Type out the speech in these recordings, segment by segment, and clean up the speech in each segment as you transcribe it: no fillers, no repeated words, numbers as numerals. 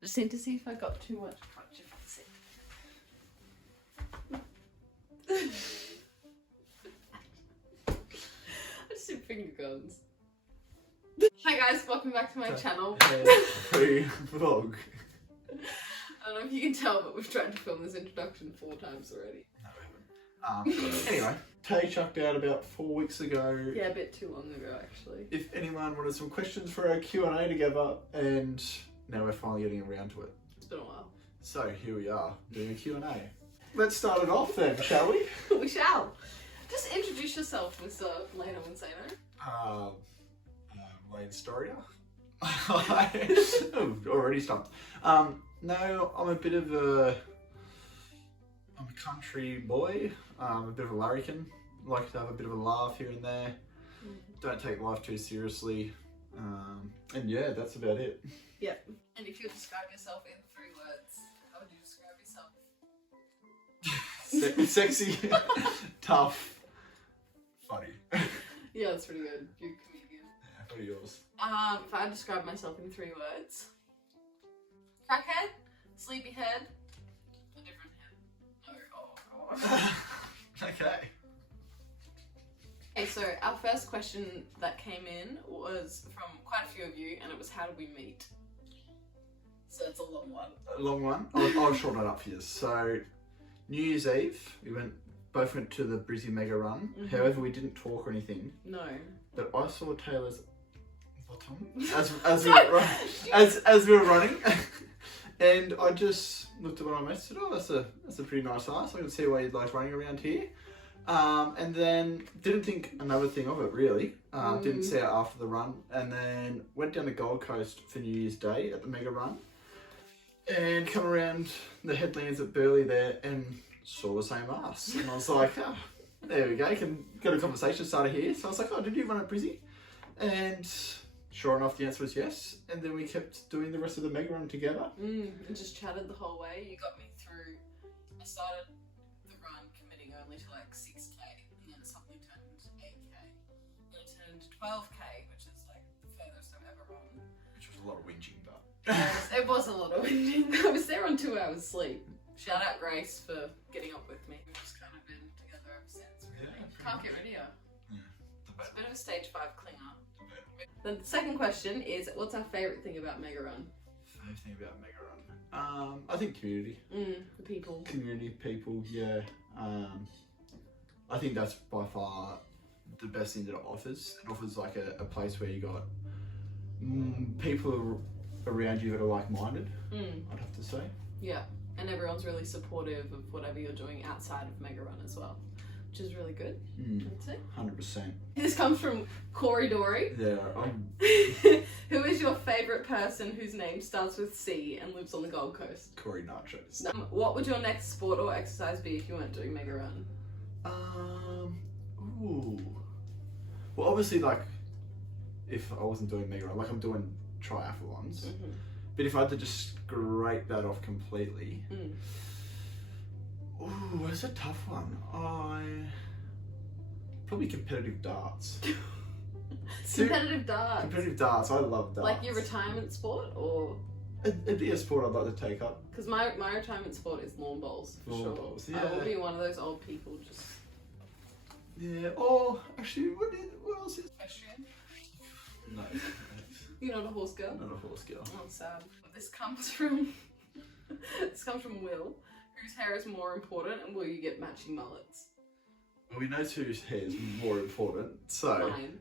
Just need to see if I got too much crunch if it's I just did finger guns. Hi guys, welcome back to my channel. Free vlog. I don't know if you can tell, but we've tried to film this introduction 4 times already. No, we haven't. Anyway, Tay chucked out about 4 weeks ago. Yeah, a bit too long ago actually. If anyone wanted some questions for our Q&A together, and now we're finally getting around to it. It's been a while. So here we are, doing a Q&A. Let's start it off then, shall we? We shall. Just introduce yourself, Mr. Layne and I. Layne Storia. Oh, already stumped. No, I'm a bit of a country boy. A bit of a larrikin. Like to have a bit of a laugh here and there. Don't take life too seriously. And yeah, that's about it. Yep. And if you would describe yourself in 3 words, how would you describe yourself? Sexy, tough, funny. Yeah, that's pretty good. You're a comedian. Yeah, what are yours? If I describe myself in 3 words, crackhead, sleepyhead, a different head. No, oh god. Okay. Okay, so our first question that came in was from quite a few of you, and it was how did we meet? So it's a long one. A long one. I'll shorten it up for you. So, New Year's Eve, we both went to the Brizzy Mega Run. Mm-hmm. However, we didn't talk or anything. No. But I saw Taylor's bottom as we were running, and I just looked at one of my mates and said, "Oh, that's a pretty nice ass. I can see why you'd like running around here." And then didn't think another thing of it really. Didn't see it after the run, and then went down to Gold Coast for New Year's Day at the Mega Run, and come around the headlands at Burleigh there and saw the same ass, and I was like, oh, there we go, got a conversation started here. So I was like, oh, did you run at Brizzy? And sure enough, the answer was yes. And then we kept doing the rest of the Mega Run together. And just chatted the whole way. You got me through. I started the run committing only to like 6k, and then it suddenly turned into 8k. Then it turned into 12k, which is like the furthest I've ever run. Which was a lot of whinging, but... It was a lot of whinging. I was there on 2 hours sleep. Shout out Grace for getting up with me. We've just kind of been together ever since. Really. Yeah, can't get rid of you. Yeah. It's a bit of a stage 5 clinger. Then the second question is, what's our favourite thing about Mega Run? Favourite thing about Mega Run? I think community. The people. Community, people, yeah. I think that's by far the best thing that it offers. It offers like a place where you got people around you that are like-minded, I'd have to say. Yeah. And everyone's really supportive of whatever you're doing outside of Mega Run as well, which is really good. I'd say. 100%. This comes from Corey Dory. Yeah. Who is your favourite person whose name starts with C and lives on the Gold Coast? Corey Nachos. What would your next sport or exercise be if you weren't doing Mega Run? Well, obviously, like, if I wasn't doing Mega Run, like I'm doing triathlons. But if I had to just scrape that off completely, it's a tough one. Probably competitive darts. Competitive darts. Competitive darts. I love darts. Like your retirement sport, or? It'd be a sport I'd like to take up. Because my retirement sport is lawn bowls. For lawn sure. Bowls, yeah. I will be one of those old people just. Yeah. Or actually, what else is? Equestrian? No. You're not a horse girl? Not a horse girl. Oh, sad. This comes from Will, whose hair is more important, and will you get matching mullets? Well, we know whose hair is more important, so Mine.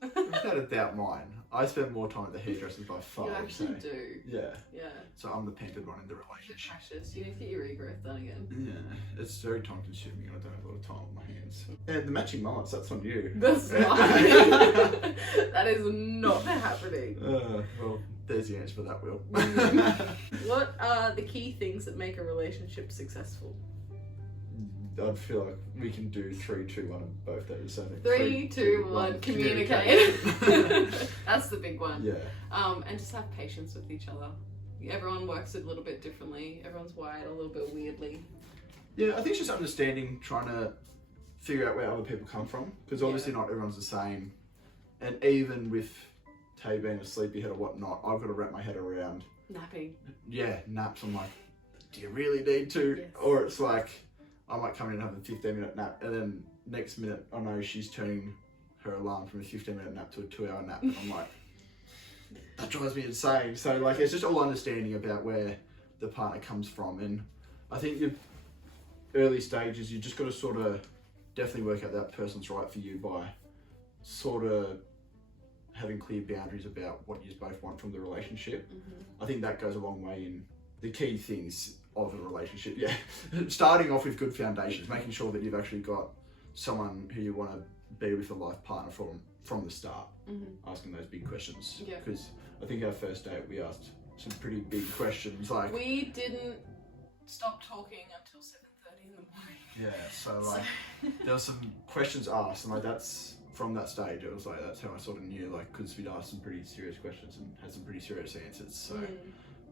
without a doubt, mine. I spend more time at the hairdressers by far. You actually so. do. Yeah. Yeah. So I'm the pampered one in the You're relationship. precious. You need to get your regrowth done again. Yeah, it's very time consuming and I don't have a lot of time on my hands. And the matching mullets, that's on you. That's mine. That is not happening. Well, there's the answer for that, Will. What are the key things that make a relationship successful? I'd feel like we can do 3, 2, 1 on both those. So 3, 2, 1, communicate. That's the big one. Yeah. And just have patience with each other. Everyone works a little bit differently. Everyone's wired a little bit weirdly. Yeah, I think it's just understanding, trying to figure out where other people come from, because obviously not everyone's the same. And even with Tay being a sleepyhead or whatnot, I've got to wrap my head around Napping. Yeah, naps. I'm like, do you really need to? Yes. Or it's like, I might come in and have a 15-minute nap, and then next minute I know she's turning her alarm from a 15-minute nap to a 2-hour nap, and I'm like, that drives me insane. So like, it's just all understanding about where the partner comes from, and I think your early stages, you just got to sort of definitely work out that person's right for you by sort of having clear boundaries about what you both want from the relationship. I think that goes a long way in the key things of a relationship. Yeah, starting off with good foundations, making sure that you've actually got someone who you want to be with a life partner from the start. Asking those big questions. Yeah. Because I think our first date we asked some pretty big questions. Like, we didn't stop talking until 7:30 in the morning. yeah, so like there were some questions asked, and like that's from that stage. It was like that's how I sort of knew, like, because we'd asked some pretty serious questions and had some pretty serious answers. So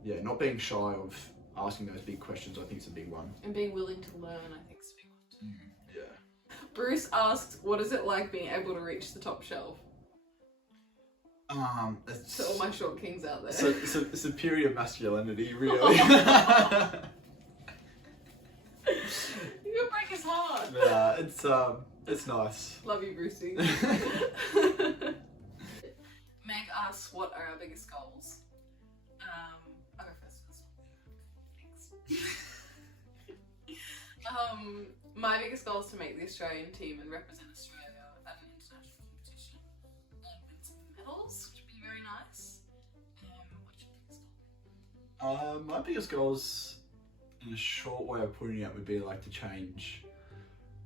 yeah, not being shy of asking those big questions, I think, is a big one. And being willing to learn, I think, is a big one too. Yeah. Bruce asked, "What is it like being able to reach the top shelf?" It's, To all my short kings out there. so superior masculinity, really. You could break his heart. Yeah, it's nice. Love you, Brucey. Meg asks, "What are our biggest goals?" I'll go first for this one. Thanks. My biggest goal is to make the Australian team and represent Australia at an international competition and win some medals, which would be very nice. What's your biggest goal? My biggest goals, in a short way of putting it, would be like to change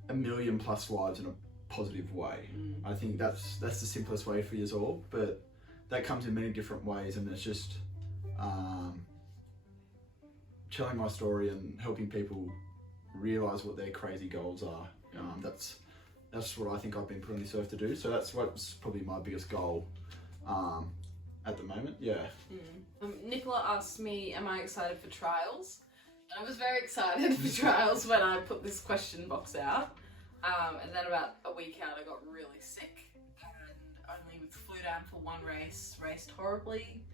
1 million plus lives in a positive way. I think that's the simplest way for you all, but that comes in many different ways, and it's just telling my story and helping people realise what their crazy goals are. That's what I think I've been put on this earth to do. So that's what's probably my biggest goal at the moment. Yeah. Nicola asked me, "Am I excited for trials?" And I was very excited for trials when I put this question box out. And then about a week out, I got really sick and only with flu down for one race, raced horribly,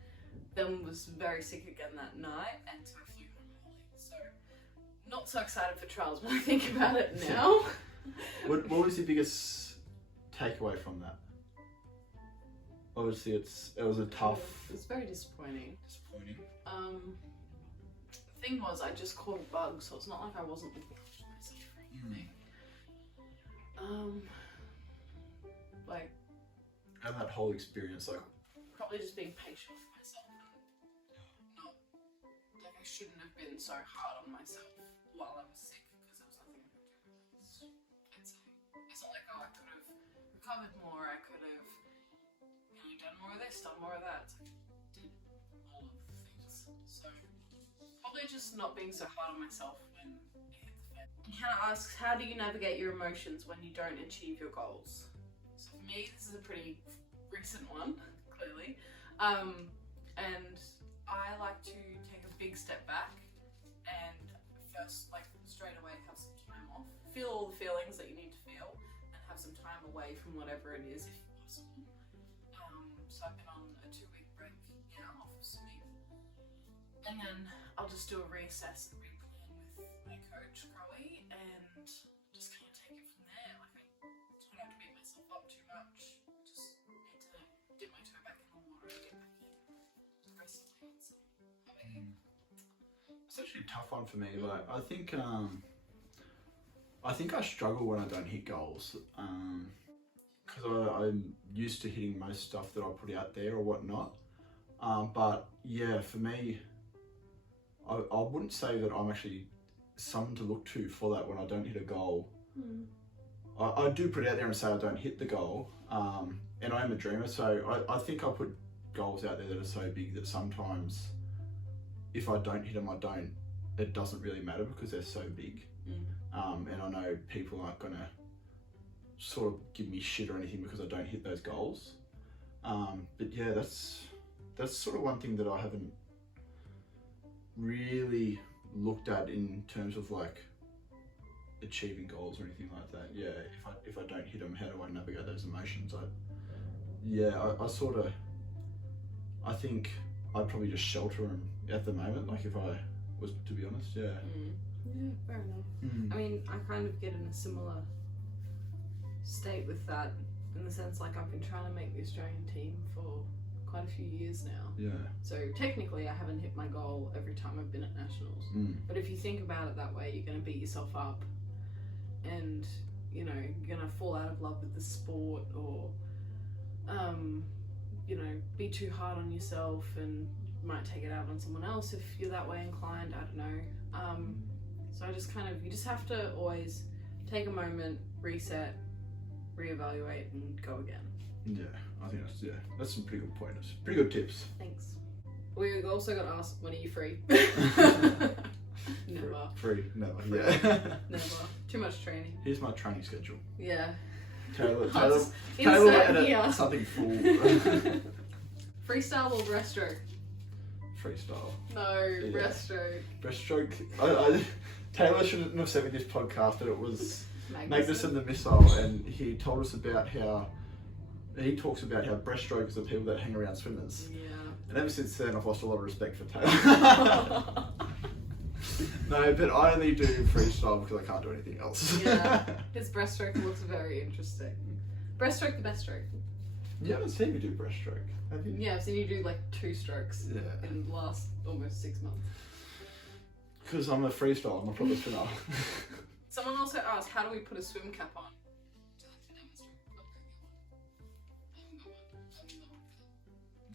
then was very sick again that night, and so I flew home early. So not so excited for trials when I think about it now. What was your biggest takeaway from that? Obviously, it was a tough. It was very disappointing. Disappointing. The thing was, I just caught a bug, so it's not like I wasn't looking after myself or anything. Like, And that whole experience, like, probably just being patient with myself and not, like, I shouldn't have been so hard on myself while I was sick, because there was nothing I could do. It's not like, oh, I could have recovered more, I could have, done more of this, done more of that. It's like, I did all of the things. So, probably just not being so hard on myself when it hit the fan. Hannah asks, "How do you navigate your emotions when you don't achieve your goals?" So for me, this is a pretty recent one, clearly. And I like to take a big step back and first, like, straight away have some time off. Feel all the feelings that you need to feel and have some time away from whatever it is, if possible. So I've been on a 2-week break now off of swimming. And then I'll just do a reassess and replan with my coach, Chloe, and just kind of take it from there. Like, I try not to beat myself up too much. Just need to dip my toe back in the water and get back in progressively. So, how about you? it's actually a tough one for me. Like, I think I struggle when I don't hit goals. Because I'm used to hitting most stuff that I put out there or whatnot. But yeah, for me, I wouldn't say that I'm actually someone to look to for that when I don't hit a goal. I do put it out there and say I don't hit the goal, and I am a dreamer, so I think I put goals out there that are so big that sometimes if I don't hit them, it doesn't really matter because they're so big. And I know people aren't gonna sort of give me shit or anything because I don't hit those goals. But yeah, that's sort of one thing that I haven't really looked at in terms of like achieving goals or anything like that. Yeah, if I don't hit them, how do I navigate those emotions? I think I'd probably just shelter them at the moment. Like if I was to be honest, yeah. Yeah, fair enough. I mean, I kind of get in a similar state with that, in the sense like I've been trying to make the Australian team for quite a few years now. Yeah. So technically I haven't hit my goal every time I've been at nationals. But if you think about it that way, you're going to beat yourself up, and you know, you're going to fall out of love with the sport, or you know, be too hard on yourself and might take it out on someone else if you're that way inclined. I don't know. So I just kind of, you just have to always take a moment, reset, reevaluate, and go again. Yeah, I think that's some pretty good pointers. Pretty good tips. Thanks. We also got asked, when are you free? Never. Free, never. Free. Yeah. Never. Too much training. Here's my training schedule. Yeah. Taylor here. something full. Freestyle or breaststroke? Freestyle. No, Yeah. breaststroke. Breaststroke. Taylor shouldn't have sent me this podcast, but it was Magnus and Magnuson. the Missile, and he told us about how he talks about how breaststrokers are people that hang around swimmers. Yeah. And ever since then, I've lost a lot of respect for Taylor. No, but I only do freestyle because I can't do anything else. Yeah. His breaststroke looks very interesting. Breaststroke, the best stroke. You haven't seen me do breaststroke, have you? Yeah, I've seen you do like 2 strokes Yeah. in the last almost 6 months. Because I'm a freestyle, I'm a proper swimmer. Someone also asked, how do we put a swim cap on?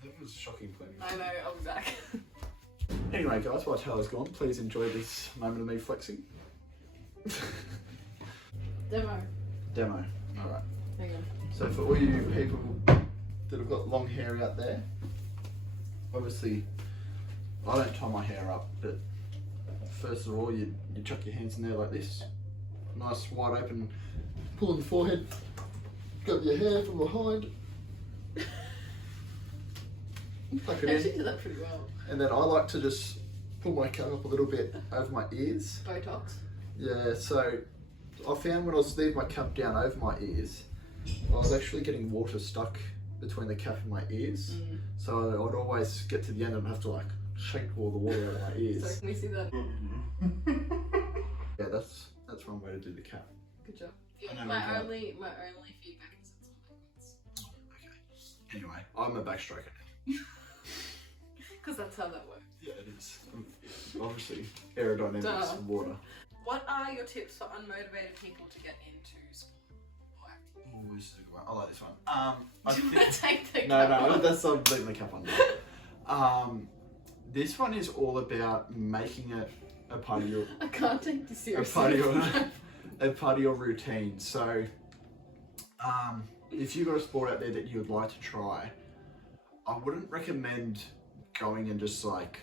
That was shocking plenty. I know, I'll be back. Anyway, guys, while Taylor's gone, please enjoy this moment of me flexing. Demo. Alright. Hang on. So for all you people that have got long hair out there, obviously I don't tie my hair up, but first of all you chuck your hands in there like this, nice wide open, pulling the forehead, grab your hair from behind, tuck You it actually in, did that pretty well. and then I like to just pull my cap up a little bit over my ears. Botox. Yeah, so I found when I was leaving my cap down over my ears, I was actually getting water stuck between the cap and my ears. So I'd always get to the end and have to like shake all the water out of my ears. So can we see that? Yeah, that's one way to do the cap. Good job. I know My we only feedback is it's on my hands. Okay. Anyway, I'm a backstroker. Because that's how that works. Yeah, it is. Obviously, aerodynamics Duh. and water. What are your tips for unmotivated people to get into sport or activity? Ooh, this is a good one. I like this one. I Do you think... want to take the No, cap off? that's I'm leaving the cap on. This one is all about making it a part of your I can't take this a seriously. part of your routine. So, if you've got a sport out there that you would like to try, I wouldn't recommend going and just like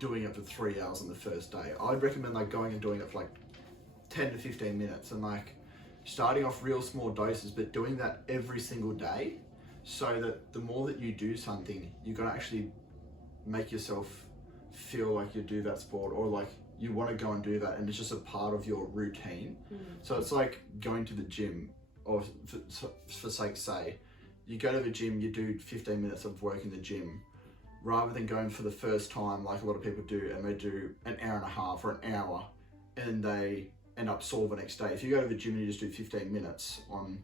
doing it for 3 hours on the first day. I'd recommend like going and doing it for like 10 to 15 minutes and like starting off real small doses, but doing that every single day, so that the more that you do something, you're gonna actually make yourself feel like you do that sport, or like you want to go and do that, and it's just a part of your routine. So it's like going to the gym, or for sake's sake, you go to the gym, you do 15 minutes of work in the gym, rather than going for the first time like a lot of people do, and they do an hour and a half or an hour and they end up sore the next day. If you go to the gym and you just do 15 minutes on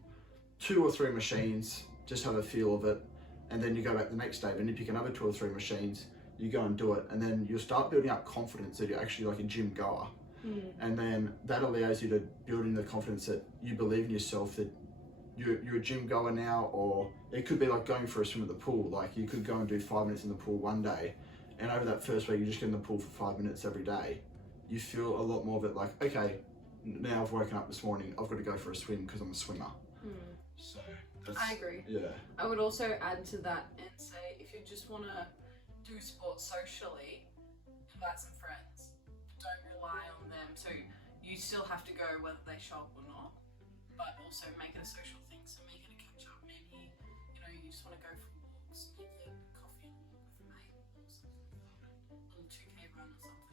2 or 3 machines, just have a feel of it, and then you go back the next day, then you pick another 2 or 3 machines, you go and do it, and then you'll start building up confidence that you're actually like a gym goer. And then that allows you to build in the confidence that you believe in yourself, that you're a gym goer now. Or it could be like going for a swim at the pool. Like you could go and do 5 minutes in the pool one day, and over that first week you just get in the pool for 5 minutes every day. You feel a lot more of it, like, okay, now I've woken up this morning, I've got to go for a swim because I'm a swimmer. So that's, I agree. Yeah. I would also add to that and say, if you just want to do sport socially, invite some friends. Don't rely on them. So you still have to go whether they show up or not, but also make it a social thing. So make it a catch up. Maybe, you just want to go for walks, make it coffee and walk with a mate or something like that. A little 2K run or something.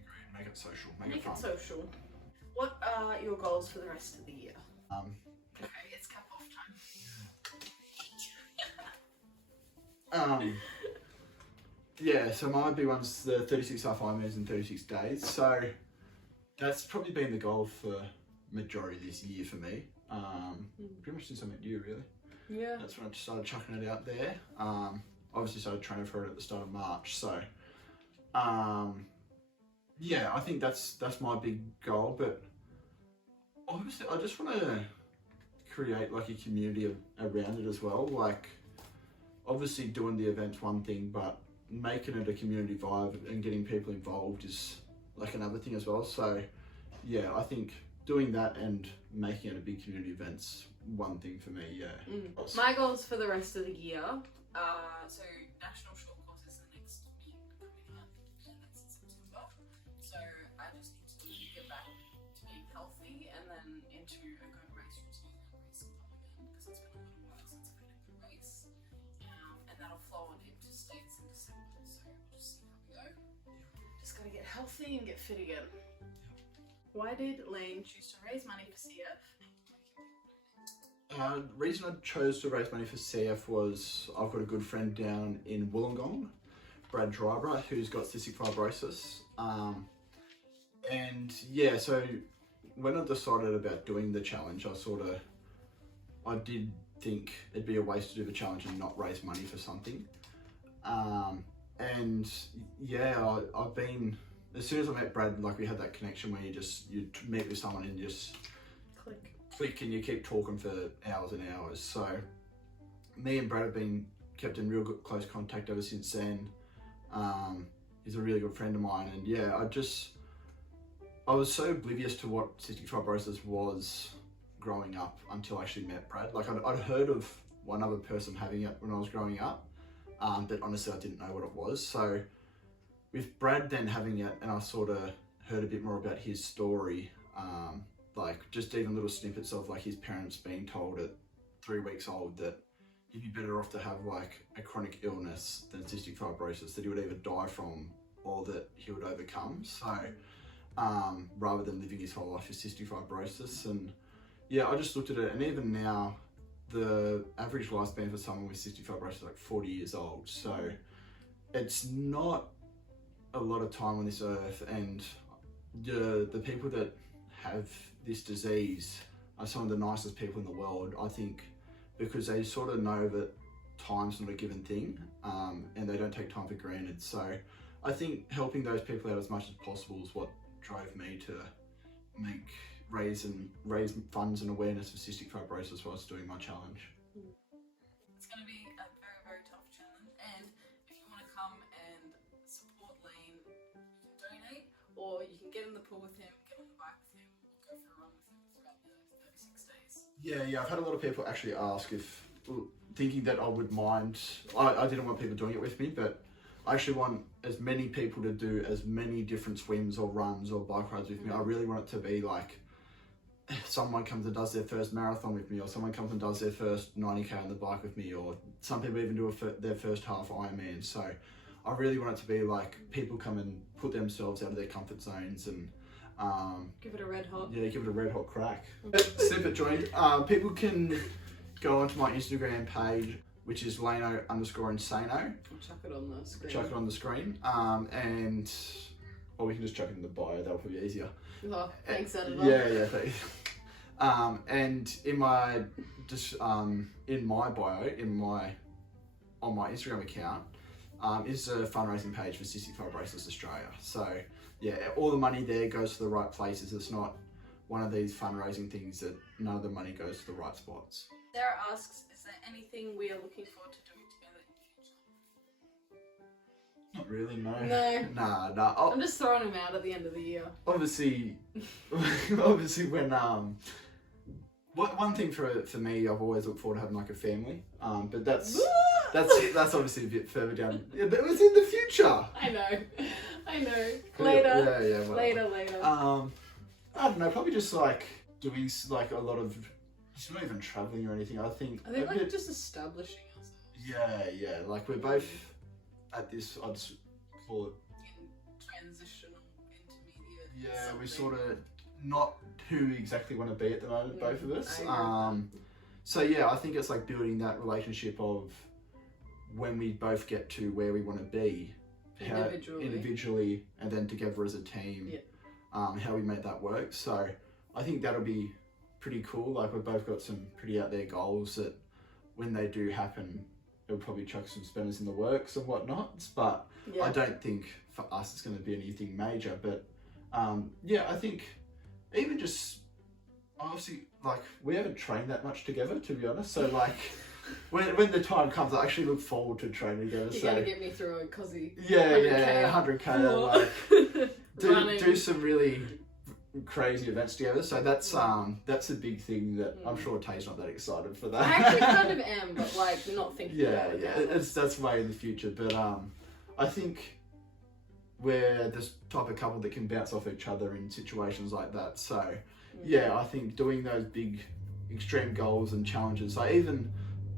Agreed. Make it social. Make it Make fun. it social. What are your goals for the rest of the year? Okay, it's cap off time. Yeah, so my big one's the 36 half Ironmans in 36 days. So that's probably been the goal for majority of this year for me. Pretty much since I met you, really. Yeah. That's when I started chucking it out there. Obviously started training for it at the start of March. So, yeah, I think that's my big goal. But obviously, I just want to create like a community around it as well. Like, obviously doing the event's one thing, but making it a community vibe and getting people involved is like another thing as well. So yeah, I think doing that and making it a big community event's one thing for me. Yeah. My goals for the rest of the year so national short course is the next meet coming up, and that's in September. So I just need to get back to being healthy and then into a good race routine and racing up again, because it's been a little while since I've had a good race. And that'll flow on into states in December, so we'll just see how we go. Just gotta get healthy and get fit again. Why did Layne choose to raise money for CF? The reason I chose to raise money for CF was I've got a good friend down in Wollongong, Brad Driver, who's got cystic fibrosis. And yeah, so when I decided about doing the challenge, I did think it'd be a waste to do the challenge and not raise money for something. And yeah, I've been, as soon as I met Brad, like we had that connection where you meet with someone and just click and you keep talking for hours and hours. So me and Brad have been kept in real good close contact ever since then. He's a really good friend of mine, and yeah, I was so oblivious to what cystic fibrosis was growing up until I actually met Brad. Like I'd heard of one other person having it when I was growing up, but honestly I didn't know what it was. So with Brad then having it, and I sort of heard a bit more about his story, like just even little snippets of like his parents being told at 3 weeks old that he'd be better off to have like a chronic illness than cystic fibrosis that he would either die from or that he would overcome. So rather than living his whole life with cystic fibrosis. And yeah, I just looked at it, and even now the average lifespan for someone with cystic fibrosis is like 40 years old. So it's not a lot of time on this earth, and the people that have this disease are some of the nicest people in the world, I think, because they sort of know that time's not a given thing, and they don't take time for granted. So I think helping those people out as much as possible is what drove me to raise funds and awareness for cystic fibrosis whilst doing my challenge. It's going to be a very, very tough challenge, and if you want to come and support Layne, you can donate, or you can get in the pool with him, get on the bike with him, or go for a run with him throughout the 36 days. Yeah, I've had a lot of people actually ask thinking that I would mind. I didn't want people doing it with me, but I actually want as many people to do as many different swims or runs or bike rides with me. I really want it to be like someone comes and does their first marathon with me, or someone comes and does their first 90k on the bike with me, or some people even do their first half Ironman. So I really want it to be like people come and put themselves out of their comfort zones and give it a red hot. Yeah, give it a red hot crack. Super joined. People can go onto my Instagram page, which is Layne_insano. I'll chuck it on the screen. Chuck it on the screen. Or we can just chuck it in the bio, that'll probably be easier. Oh, thanks, editor. Yeah, thanks. And in my bio, on my Instagram account, is a fundraising page for Cystic Fibrosis Australia. So yeah, all the money there goes to the right places. It's not one of these fundraising things that none of the money goes to the right spots. Sarah asks, is there anything we are looking forward to doing together in the future? Not really, no. Nah. I'm just throwing them out at the end of the year. Obviously when one thing for me, I've always looked forward to having like a family. But that's obviously a bit further down. Yeah, but it was in the future. I know. Later. Yeah. Later. I don't know. Probably just like doing like a lot of. It's not even traveling or anything. I think like just establishing ourselves. Yeah. Like we're both at this. I'd call it. In transitional, intermediate. Yeah, something. we sort of not who we exactly want to be at the moment, both of us. So yeah, I think it's like building that relationship of when we both get to where we want to be, individually and then together as a team, how we make that work. So I think that'll be pretty cool. Like we've both got some pretty out there goals that when they do happen, it'll probably chuck some spinners in the works and whatnot. But I don't think for us it's going to be anything major. But I think even just obviously like we haven't trained that much together, to be honest. So like when the time comes, I actually look forward to training together. You're gonna get me through a cosy 100k like do some really crazy events together. So that's a big thing that I'm sure Tay's not that excited for that. I actually kind of am, but like not thinking about it. That's way in the future. But I think we're this type of couple that can bounce off each other in situations like that. So I think doing those big extreme goals and challenges, like even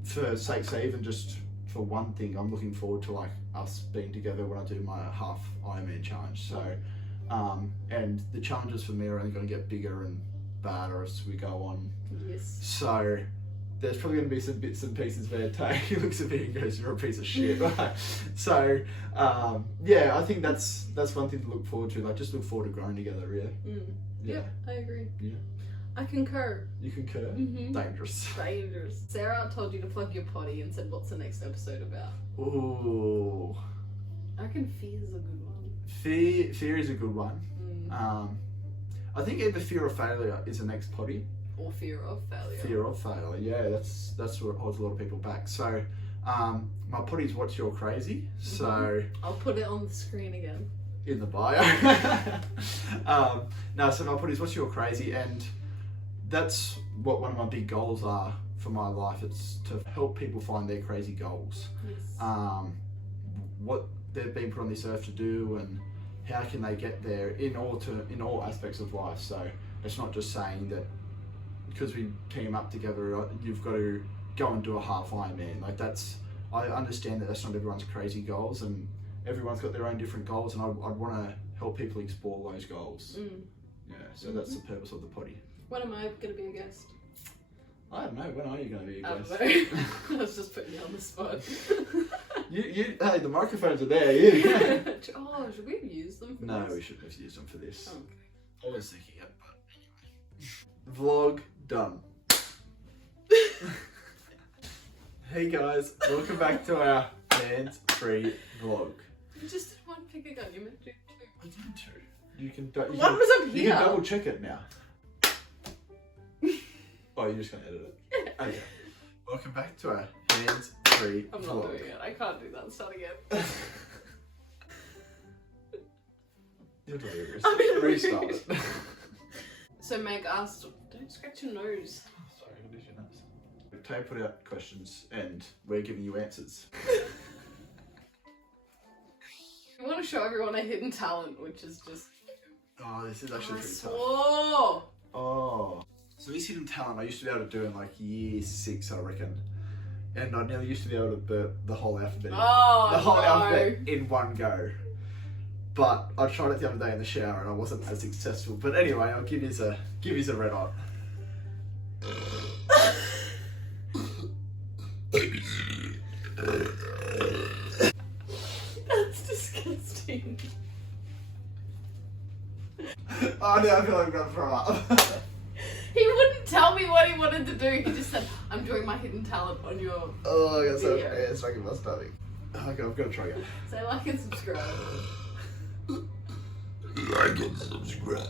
for sake, even just for one thing, I'm looking forward to like us being together when I do my half Ironman challenge. So and the challenges for me are only going to get bigger and badder as we go on. Yes. So there's probably going to be some bits and pieces where Tay looks at me and goes, "You're a piece of shit." So I think that's one thing to look forward to. Like just look forward to growing together. Yeah, I agree. Yeah. I concur. You concur? Dangerous. Dangerous. Sarah told you to plug your potty and said, what's the next episode about? Ooh. I reckon fear is a good one. Fear is a good one. I think either fear of failure is the next potty. Or fear of failure. Fear of failure, yeah, that's what holds a lot of people back. So my potty's What's Your Crazy. So I'll put it on the screen again. In the bio. So my potty's What's Your Crazy, and that's what one of my big goals are for my life. It's to help people find their crazy goals. Yes. What they've been put on this earth to do, and how can they get there in all aspects of life. So it's not just saying that because we team up together, you've got to go and do a half Ironman. Like I understand that that's not everyone's crazy goals, and everyone's got their own different goals, and I'd want to help people explore those goals. So that's the purpose of the potty. When am I going to be a guest? I don't know. When are you going to be a guest? I don't know. I was just putting you on the spot. Hey, the microphones are there. Oh, should we have used them for this? No, we shouldn't have used them for this. Okay. I was thinking it, but anyway. Vlog done. Hey guys, welcome back to our hands-free vlog. You just did one finger gun. You meant to do two. I did two. You can double check it now. Oh, you're just going to edit it? Okay. Welcome back to our hands-free vlog. I'm not doing it. I can't do that. Start again. You're doing it. Restart it. So Meg asked, don't scratch your nose. Sorry, what is your nose? Tay put out questions and we're giving you answers. We want to show everyone a hidden talent, which is just... Oh, this is actually pretty tough. Whoa! Oh. So this hidden talent I used to be able to do in like year 6, I reckon. And I nearly used to be able to burp the whole alphabet. Alphabet in one go. But I tried it the other day in the shower and I wasn't as successful. But anyway, I'll give you a red hot. That's disgusting. Oh, now I feel like I'm gonna throw up. He wouldn't tell me what he wanted to do. He just said, I'm doing my hidden talent on your Oh, I got so video. it's stuck in my stomach. Okay, I'm gonna try again. Say like and subscribe. Like and subscribe.